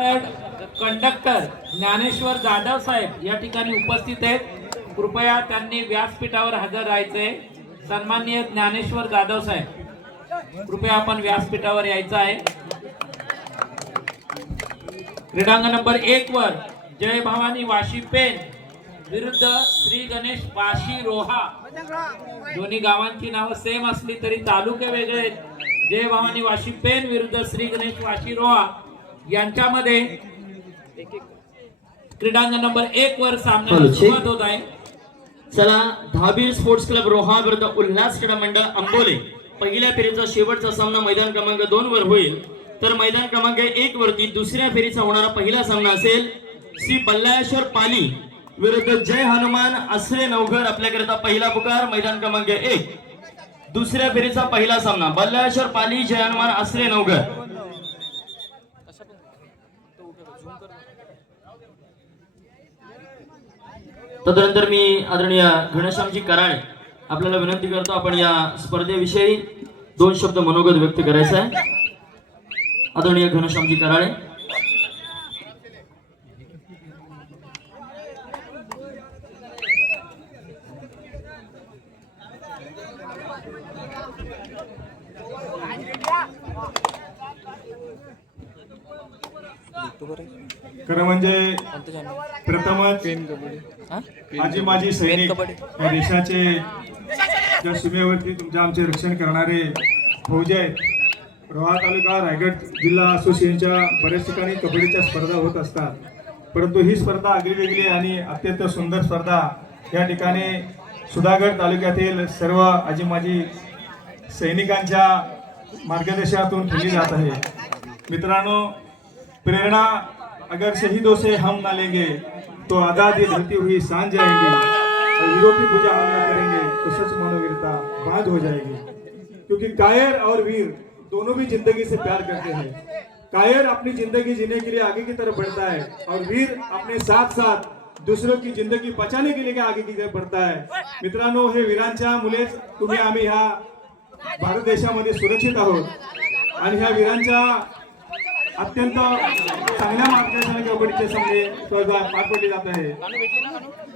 Conductor Dnyaneshwar Jadhav साहेब या ठिकाणी उपस्थित आहेत. कृपया त्यांनी व्यासपीठावर हजर राहायचे. सन्माननीय ज्ञानेश्वर जाधव साहेब कृपया आपण व्यासपीठावर यायचं आहे. क्रीडांग नंबर एक वर जय भवानी वाशी पेन विरुद्ध श्री गणेश वाशी रोहा. दोन्ही गावांची नावं सेम असली तरी तालुके वेगळे आहेत. जय भवानी वाशी पेन विरुद्ध श्री गणेश वाशी रोहा. यांच्यामध्ये क्रीडांगण नंबर एक वर चेक. सुरुवात होत आहे. चला दहाबीर स्पोर्ट्स क्लब रोहा विरुद्ध उल्हास क्रीडा मंडळ अंबोले. पहिल्या फेरीचा शेवटचा सामना मैदान क्रमांक दोन वर होईल. तर मैदान क्रमांक एक वरती दुसऱ्या फेरीचा होणारा पहिला सामना असेल श्री बल्लाळेश्वर पाली विरुद्ध जय हनुमान आसरे नवघर आपल्याकरिता पहिला पुकार मैदान क्रमांक एक. दुसऱ्या फेरीचा पहिला सामना बल्लाळेश्वर पाली जय हनुमान आसरे नवघर. तदनंतर मी आदरणीय घनश्यामजी कराळे आपल्याला विनंती करतो आपण या स्पर्धेविषयी दोन शब्द मनोगत व्यक्त करायचं आहे. आदरणीय घनश्यामजी कराळे खरं म्हणजे प्रथमच माझी माझी सैनिक या देशाचे त्या सीमेवरती तुमच्या आमचे रक्षण करणारे फौजे आहेत. रोहा तालुका रायगड जिल्हा असोसिएशनच्या बऱ्याच ठिकाणी कबड्डीच्या स्पर्धा होत असतात. परंतु ही स्पर्धा आगळी वेगळी आणि अत्यंत सुंदर स्पर्धा या ठिकाणी सुधागड तालुक्यातील सर्व आजी माजी सैनिकांच्या मार्गदर्शनातून केली जात आहे. मित्रांनो प्रेरणा अगर शहीदों से हम ना लेंगे तो आजादी ढलती हुई सांझ जाएंगे। और हीरो की पूजा हम न करेंगे तो सच मानवीरता बांध हो जाएगी। क्योंकि कायर और वीर दोनों भी जिंदगी से प्यार करते हैं। कायर अपनी जिंदगी जीने के लिए आगे की तरफ बढ़ता है और वीर अपने साथ साथ दुसरों की जिंदगी बचाने के लिए आगे की तरफ बढ़ता है। मित्रांनो हे वीरांच्या मुलेच तुम्ही आम्ही ह्या भारत देशामध्ये सुरक्षित आहोत. आणि ह्या वीरांच्या अत्यंत चांगल्या मार्गदर्शनाने कबड्डीचे सामने स्पर्धा पार पडली जात आहे.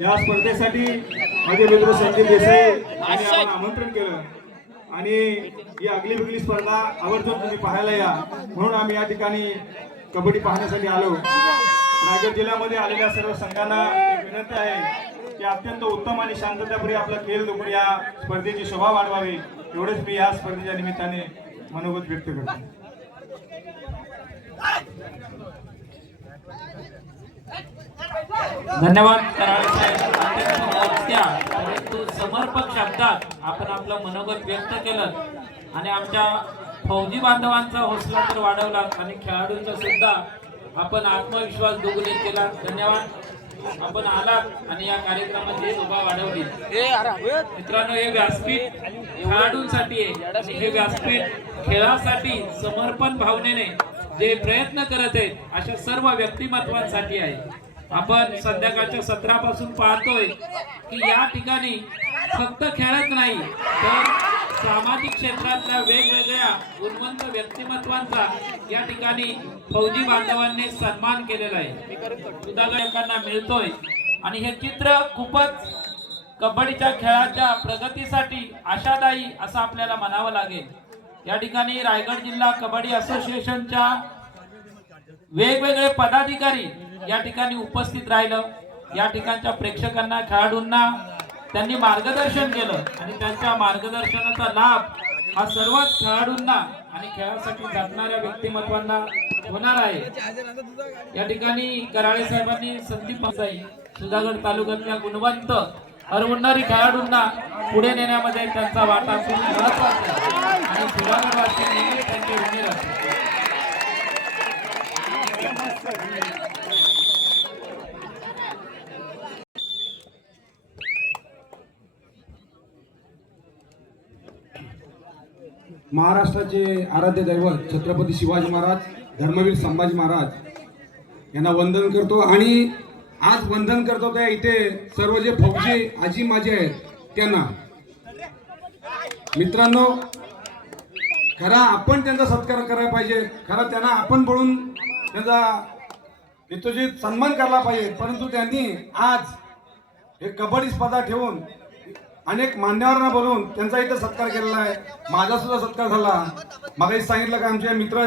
या स्पर्धेसाठी माझे मित्र संजय देसाई यांनी आम्हाला आमंत्रण केलं. आणि ही आगली वेगळी स्पर्धा आवर्जून तुम्ही पाहायला या. म्हणून आम्ही या ठिकाणी कबड्डी पाहण्यासाठी आलो. रायगड जिल्ह्यामध्ये आलेल्या सर्व संघांना विनंती आहे की अत्यंत उत्तम आणि शांतताप्रिय आपला खेळ दुखून या स्पर्धेची शोभा वाढवावी. एवढेच मी या स्पर्धेच्या निमित्ताने मनोगत व्यक्त करतो. धन्यवाद. परंतु समर्पक शब्दात आपण आपलं मनोगत व्यक्त केलं आणि आमच्या फौजी बांधवांचा हौसला तर वाढवला आणि खेळाडूंचा सुद्धा आपण आत्मविश्वास दुगुणित केला. धन्यवाद. आपण आलात आणि या कार्यक्रमाची शोभा वाढवली. मित्रांनो हे व्यासपीठ खेळाडूंसाठी आहे. हे व्यासपीठ खेळासाठी समर्पण भावनेने जे प्रयत्न करत आहेत अशा सर्व व्यक्तिमत्वांसाठी आहे. आपण संध्याकाळच्या सत्रापासून पाहतोय की या ठिकाणी फक्त खेळत नाही तर सामाजिक क्षेत्रातल्या वेगवेगळ्या गुणवंत व्यक्तिमत्वांचा या ठिकाणी फौजी बांधवांनी सन्मान केलेला आहे. सुधागरकांना मिळतोय. आणि हे चित्र खूपच कबड्डीच्या खेळाच्या प्रगतीसाठी आशादायी असं आपल्याला म्हणावं लागेल. या ठिकाणी रायगड जिल्हा कबड्डी असोसिएशनच्या वेगवेगळे पदाधिकारी या ठिकाणी उपस्थित राहिलं. या ठिकाणच्या प्रेक्षकांना खेळाडूंना त्यांनी मार्गदर्शन केलं आणि त्यांच्या मार्गदर्शनाचा लाभ हा सर्वच खेळाडूंना आणि खेळासाठी झटणाऱ्या व्यक्तिमत्वांना होणार आहे. या ठिकाणी कराळे साहेबांनी संदीप मसाई सुधागड तालुक्यातल्या गुणवंत हरवणारी खेळाडूंना पुढे नेण्यामध्ये त्यांचा वाटा खूप महत्त्वाचा आहे. आणि सुधागडवासी नेहमी त्यांचे ऋणी राहतील महाराष्ट्राचे आराध्य दैवत छत्रपती शिवाजी महाराज धर्मवीर संभाजी महाराज यांना वंदन करतो आणि आज वंदन करतो त्या इथे सर्व जे फौजी आजी माझे आहेत त्यांना. मित्रांनो खरा आपण त्यांचा सत्कार करायला पाहिजे. खरा त्यांना आपण बोलून त्यांचा की सन्मान करायला पाहिजे. परंतु त्यांनी आज एक कबड्डी स्पर्धा ठेवून अनेक मान्यवरांना बोलवून त्यांचा इथं सत्कार केलेला आहे. माझा सुद्धा सत्कार झाला. मला सांगितलं का आमचे मित्र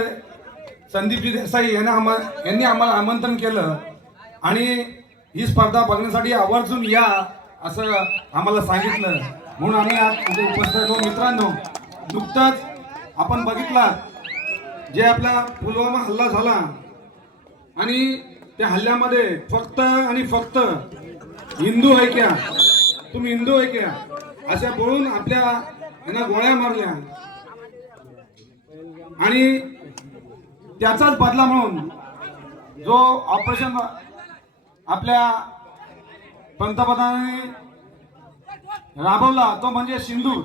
संदीपजी देसाई यांना आम्हा यांनी आम्हाला आमंत्रण केलं. आणि ही स्पर्धा बघण्यासाठी आवर्जून या असं आम्हाला सांगितलं. म्हणून आम्ही आज इथे उपस्थित मित्रांनो नुकतंच आपण बघितला जे आपला पुलवामा हल्ला झाला. आणि त्या हल्ल्यामध्ये फक्त आणि फक्त हिंदू आहे क्या तुम्ही हिंदू आहे क्या अशा बोलून आपल्या यांना गोळ्या मारल्या. आणि त्याचाच बदला म्हणून जो ऑपरेशन आपल्या पंतप्रधानांनी राबवला तो म्हणजे सिंधू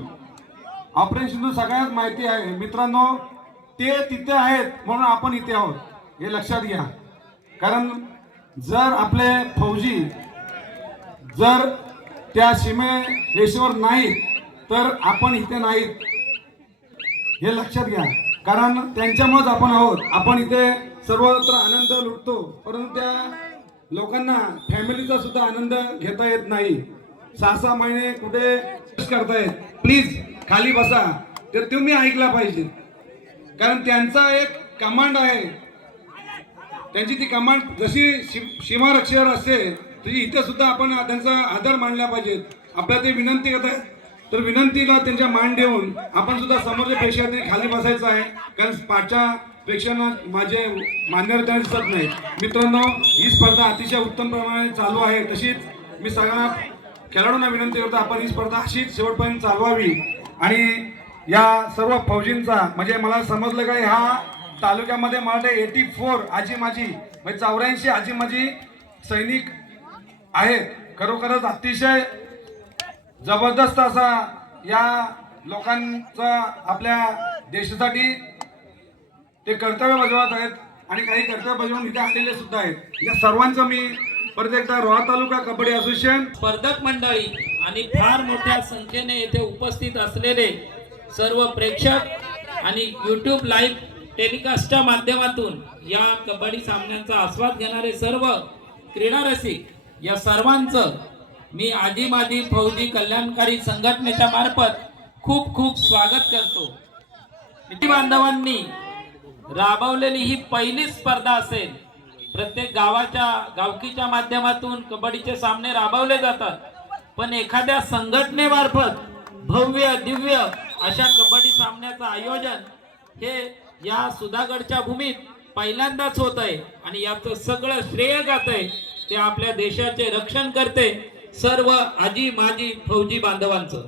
ऑपरेशन सिंधू सगळ्यात माहिती आहे. मित्रांनो ते तिथे आहेत म्हणून आपण इथे आहोत. हे लक्षात घ्या. कारण जर आपले फौजी जर त्या सीमेरेषेवर नाहीत तर आपण इथे नाहीत. हे लक्षात घ्या. कारण त्यांच्यामुळेच आपण आहोत. आपण इथे सर्वत्र आनंद लुटतो. परंतु त्या लोकांना फॅमिलीचा सुद्धा आनंद घेता येत नाही. सहा सहा महिने कुठे करतायत? प्लीज खाली बसा. ते तुम्ही ऐकला पाहिजे. कारण त्यांचा एक कमांड आहे. त्यांची ती कमांड जशी सी- सीमारक्षेवर असते तशी इथं सुद्धा आपण त्यांचा आदर मानला पाहिजे. आपल्या ते विनंती करत आहे. तर विनंतीला त्यांच्या मान देऊन आपण सुद्धा समोरच्या प्रेक्षकांनी खाली बसायचं आहे. कारण पाठच्या प्रेक्षकांना माझे मान्यवर त्यांना दिसत नाही मित्रांनो ही स्पर्धा अतिशय उत्तम प्रमाणे चालू आहे. तशीच मी सगळ्यांना खेळाडूंना विनंती करतो आपण ही स्पर्धा अशीच शेवटपर्यंत चालवावी. आणि या सर्व फौजींचा म्हणजे मला समजलं काय ह्या तालुक्यामध्ये मला एटी फोर आजी माझी म्हणजे चौऱ्याऐंशी आजी माझी सैनिक आहेत खरोखरच अतिशय जबरदस्त असा या लोकांचा आपल्या देशासाठी ते कर्तव्य बजावत आहेत आणि काही कर्तव्य बजावून इथे आलेले सुद्धा आहेत. या सर्वांचं मी परत एकदा रोहा तालुका कबड्डी असोसिएशन स्पर्धक मंडळी आणि फार मोठ्या संख्येने येथे उपस्थित असलेले सर्व प्रेक्षक आणि युट्यूब लाईव्ह टेलिकास्टच्या माध्यमातून या कबड्डी सामन्यांचा आस्वाद घेणारे सर्व क्रीडा रसिक या सर्वांचं मी आधी माजी फौजी कल्याणकारी संघटनेच्या मार्फत खूप खूप स्वागत करतो. किती बांधवांनी राबवलेली ही पहिली स्पर्धा असेल प्रत्येक गावाच्या गावकीच्या माध्यमातून कबड्डीचे सामने राबवले जातात. पण एखाद्या संघटनेमार्फत भव्य दिव्य अशा कबड्डी सामन्याचं आयोजन हे या सुधागडच्या भूमीत पहिल्यांदाच होत आहे आणि याचं सगळं श्रेय जात आहे ते आपल्या देशाचे रक्षण करते सर्व आजी माजी फौजी बांधवांचं.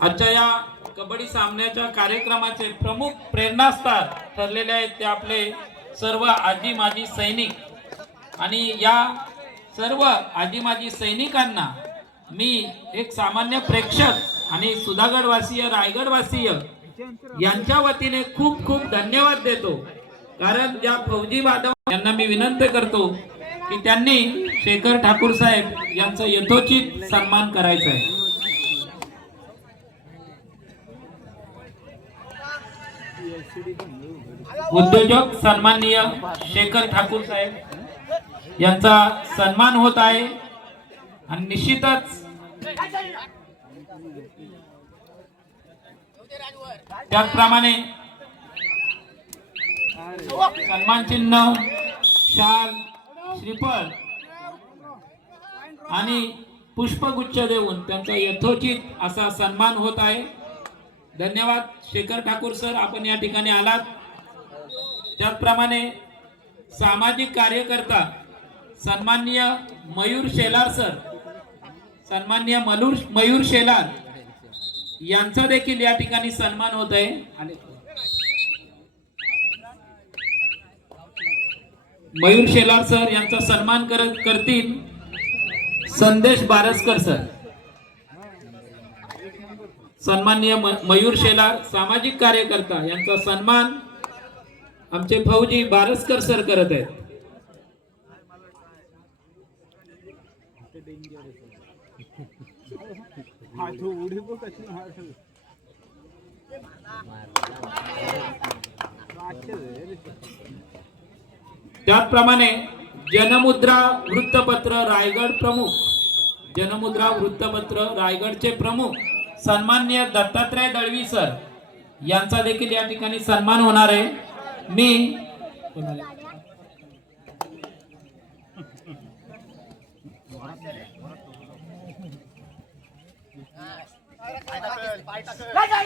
आजच्या या कबड्डी सामन्याच्या कार्यक्रमाचे प्रमुख प्रेरणास्थान ठरलेले आहेत ते आपले सर्व आजी माजी सैनिक. आणि या सर्व आजी माजी सैनिकांना मी एक सामान्य प्रेक्षक आणि सुधागडवासीय रायगडवासीय यांच्या वतीने खूप खूप धन्यवाद देतो. कारण ज्या फौजी बांधव यांना मी विनंती करतो की त्यांनी शेखर ठाकूर साहेब यांचा यथोचित सन्मान करायचा आहे. उद्योजक सन्माननीय शेखर ठाकूर साहेब यांचा सन्मान होत आहे. आणि निश्चितच त्याचप्रमाणे सन्मान चिन्ह शाल श्रीफळ आणि पुष्पगुच्छ देऊन त्यांचा यथोचित असा सन्मान होत आहे. धन्यवाद शेखर ठाकूर सर आपण या ठिकाणी आलात. त्याचप्रमाणे सामाजिक कार्यकर्ता सन्माननीय मयूर शेलार सर सन्माननीय मयूर मयूर शेलार यांचा देखील या ठिकाणी सन्मान होत आहे. आणि मयूर शेलार सर यांचा सन्मान करत करतील संदेश बारसकर सर. सन्माननीय मयूर शेलार सामाजिक कार्यकर्ता यांचा सन्मान आमचे फौजी बारसकर सर करत आहेत. त्याचप्रमाणे जनमुद्रा वृत्तपत्र रायगड प्रमुख जनमुद्रा वृत्तपत्र रायगडचे प्रमुख सन्मान्य दत्तात्रय दळवी सर यांचा देखील या ठिकाणी सन्मान होणार आहे. मी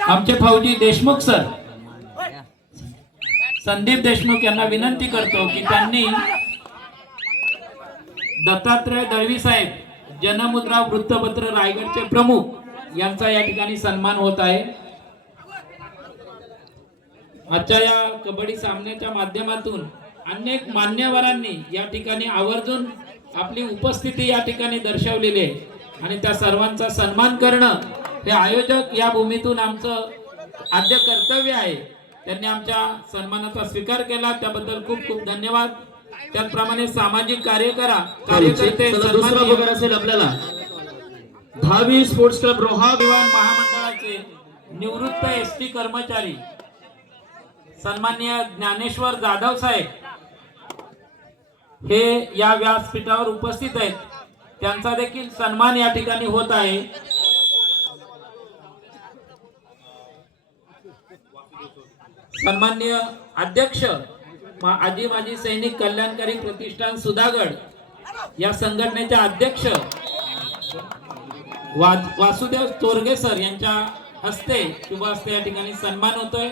आमचे फौजी देशमुख सर. संदीप देशमुख यांना विनंती करतो की त्यांनी दत्तात्रय दळवी साहेब जनमुद्रा वृत्तपत्र रायगडचे प्रमुख यांचा या ठिकाणी सन्मान होत आहे. आजच्या या कबड्डी सामन्याच्या माध्यमातून अनेक मान्यवरांनी या ठिकाणी आवर्जून आपली उपस्थिती या ठिकाणी दर्शवलेली आहे. आणि त्या सर्वांचा सन्मान करणं हे आयोजक या भूमीतून आमचं आद्य कर्तव्य आहे. त्यांनी आमच्या सन्मानाचा स्वीकार केला. त्याबद्दल खूप खूप धन्यवाद. त्याचप्रमाणे सामाजिक कार्य करा कार्यकर्ते दुसरा असेल आपल्याला. दहावी स्पोर्ट्स क्लब रोहा परिवहन महामंडळाचे निवृत्त एस टी कर्मचारी सन्मान्य ज्ञानेश्वर जाधव साहेब हे या व्यासपीठावर उपस्थित आहेत. त्यांचा देखील सन्मान या ठिकाणी होत आहे. सन्मान्य अध्यक्ष आजी माजी सैनिक कल्याणकारी प्रतिष्ठान सुधागड या संघटनेचे अध्यक्ष वा- वासुदेव तोरगे सर यांच्या हस्ते शुभ हस्ते या ठिकाणी सन्मान होतोय.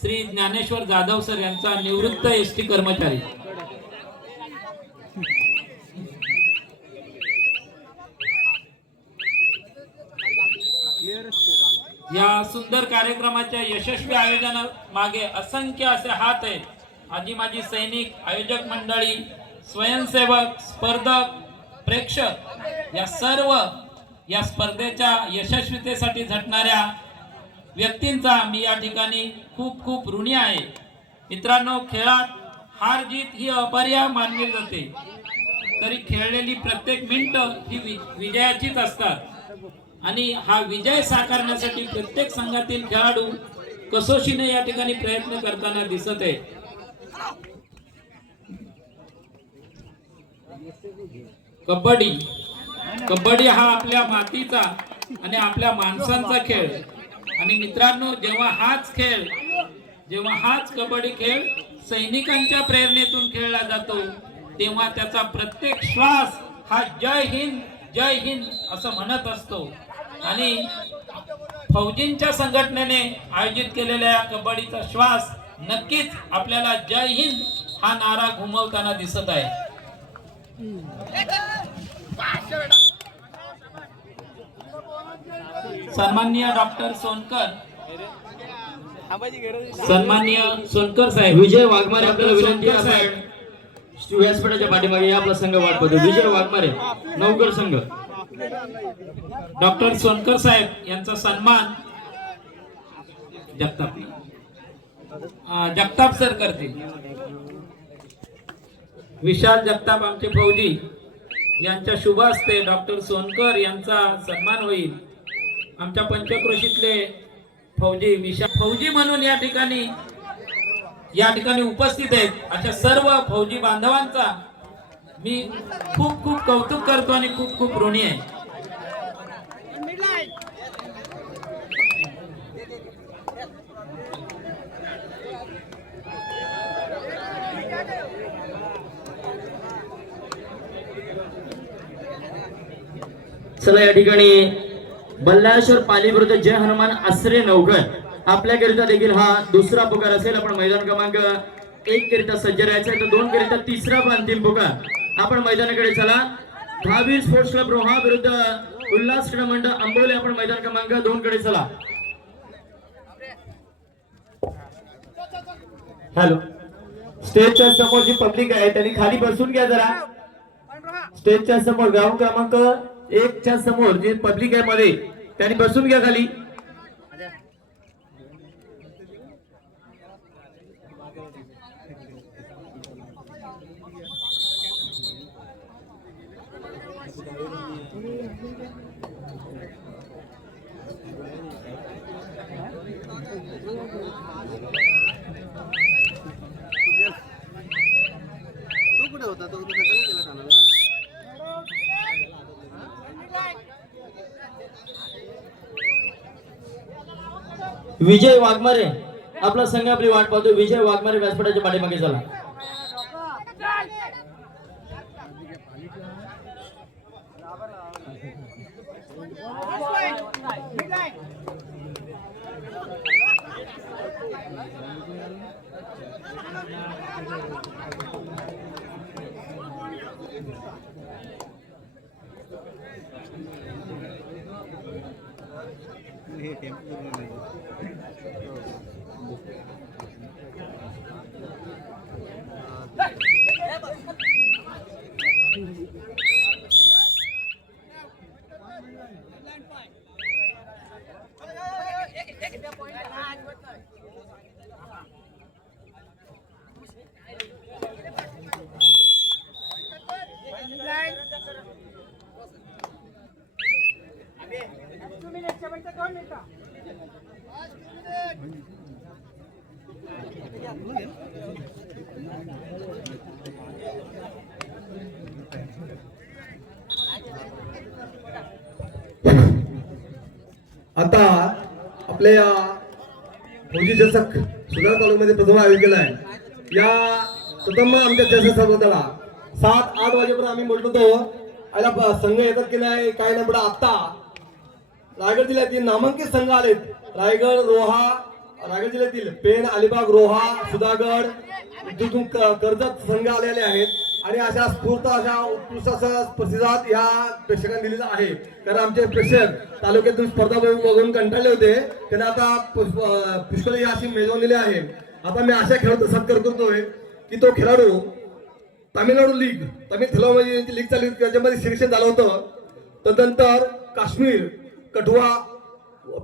श्री ज्ञानेश्वर जाधव सर यांचा निवृत्त एस टी कर्मचारी. या सुंदर कार्यक्रमाच्या यशस्वी आयोजना मागे असंख्य असे हात आहेत. आजी माझी सैनिक आयोजक मंडळी स्वयंसेवक स्पर्धक प्रेक्षक या सर्व या स्पर्धेच्या यशस्वीतेसाठी झटणाऱ्या व्यक्तींचा मी या ठिकाणी खूप खूप ऋणी आहे. मित्रांनो खेळात हार जीत ही अपर्याय मानली जाते. तरी खेळलेली प्रत्येक मिनिट ही विजयाचीच असतात. आणि हा विजय साकारण्यासाठी प्रत्येक संघातील खेळाडू कसोशीने या ठिकाणी प्रयत्न करताना दिसत आहे. कबड्डी. कबड्डी हा आपल्या मातीचा आणि आपल्या माणसांचा खेळ. आणि मित्रांनो जेव्हा हाच खेळ जेव्हा हाच कबड्डी खेळ सैनिकांच्या प्रेरणेतून खेळला जातो तेव्हा त्याचा प्रत्येक श्वास हा जय हिंद जय हिंद असं म्हणत असतो. आणि फौजींच्या संघटनेने आयोजित केलेल्या या कबड्डीचा श्वास नक्कीच आपल्याला जय हिंद हा नारा घुमवताना दिसत आहे. सन्माननीय डॉक्टर सोनकर. सन्माननीय सोनकर साहेब. विजय वाघमारे आपल्याला विनंती आपण व्यासपीठाच्या पाठीमागे या आपला संघ वाट पाहतो विजय वाघमारे नवकर संघ. डॉक्टर सोनकर साहेब यांचा सन्मान जगताप. जगताप सर करतील. विशाल जगताप आमचे फौजी यांच्या शुभ हस्ते डॉक्टर सोनकर यांचा सन्मान होईल. आमच्या पंचक्रोशीतले फौजी विशाल फौजी म्हणून या ठिकाणी या ठिकाणी उपस्थित आहेत अशा सर्व फौजी बांधवांचा मी खूप खूप कौतुक करतो आणि खूप खूप ऋणी आहे. चला या ठिकाणी बल्लाळेश्वर पालीवृद्ध जय हनुमान आसरे नवघर आपल्याकरिता देखील हा दुसरा पुकार असेल. आपण मैदान क्रमांक एक करिता सज्ज राहायचा तर दोन करिता तिसरा पण अंतिम पुकार. आपण मैदानाकडे चला. दहावीर स्पोर्ट्स क्लब रोहा विरुद्ध उल्हास क्रीडा मंडळ आंबोली आपण मैदान क्रमांक दोन कडे चला. हॅलो. स्टेजच्या समोर जी पब्लिक आहे त्यांनी खाली बसून घ्या जरा. स्टेजच्या समोर ग्राउंड क्रमांक एक च्या समोर जी पब्लिक आहे मध्ये त्यांनी बसून घ्या खाली. विजय वाघमारे. आपला संघ आपली वाट पाहतो विजय वाघमारे व्यासपीठाच्या पाठीमागे हे आता आपल्या या फौजी चषक सुधार तालुक्यामध्ये प्रथम आयोजित केला आहे. या प्रथम आमच्या चषक सर्वताला सात आठ वाजेपर्यंत आम्ही बोलतो तो आयला संघ येतात की नाही काय नाही पण आता रायगड जिल्ह्यातील नामांकित संघ आलेत रायगड रोहा रायगड जिल्ह्यातील पेण अलिबाग रोहा सुधागड तिथून क- कर्जत संघ आलेले आहेत. आणि अशा स्फूर्त अशा उत्कृष्ट असा प्रतिसाद या प्रेक्षकांनी दिलेला आहे. कारण आमचे प्रेक्षक तालुक्यातून स्पर्धा बघून कंटाळले होते. त्यांना आता पुष्प- पुष्कळ ही अशी मेजवलेली आहे. आता मी अशा खेळाचा सत्कार करतोय की तो खेळाडू तामिळनाडू लीग तामिळ म्हणजे लीग चालू त्याच्यामध्ये सिलेक्शन झालं होतं. तदनंतर काश्मीर कठुआ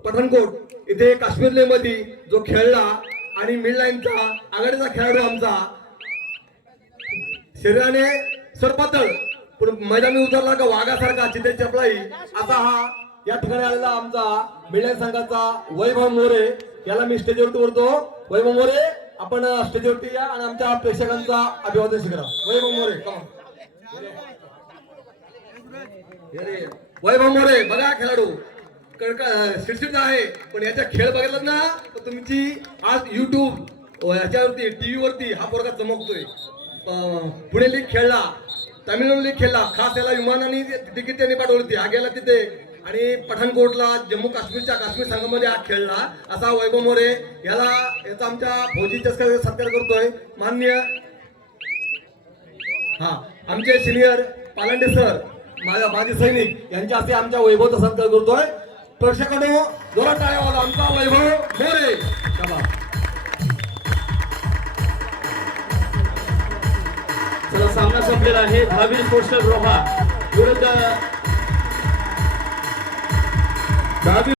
पठाणकोट इथे काश्मीर लीगमध्ये जो खेळला आणि मिड लाईनचा आघाडीचा खेळाडू आमचा शरीराने सरपातळ पण मैदानी उतरला का वाघासारखा चिते चपलाई असा हा या ठिकाणी आलेला आमचा मिळण्यात संघाचा वैभव मोरे. याला मी स्टेजवरती बोलतो. वैभव मोरे आपण स्टेजवरती या आणि आमच्या प्रेक्षकांचा अभिवादन शिकरा वैभव मोरे वैभव मोरे बघा खेळाडू. शिरशिर आहे पण याचा खेळ बघितला ना तर तुमची आज युट्यूब याच्यावरती टी व्हीवरती हा पोरगा चमकतोय. पुणे लीग खेळला तामिळनाडू लीग खेळला खास त्याला विमानाने तिकीट त्यांनी पाठवली होती हा गेला तिथे. आणि पठाणकोटला जम्मू काश्मीरच्या काश्मीर संघामध्ये हा खेळला असा वैभव मोरे याला याचा आमच्या फौजी चषकाचा सत्कार करतोय. मान्य हा आमचे सिनियर पालांडे सर माझ्या माजी सैनिक यांच्या असे आमच्या वैभवचा सत्कार करतोय. प्रेक्षकांनो जोरात टाळ्या वाजवा. आमचा वैभव मोरे. चला. सामना संपलेला आहे. भावी स्पोर्ट्स रोहा. विरुद्ध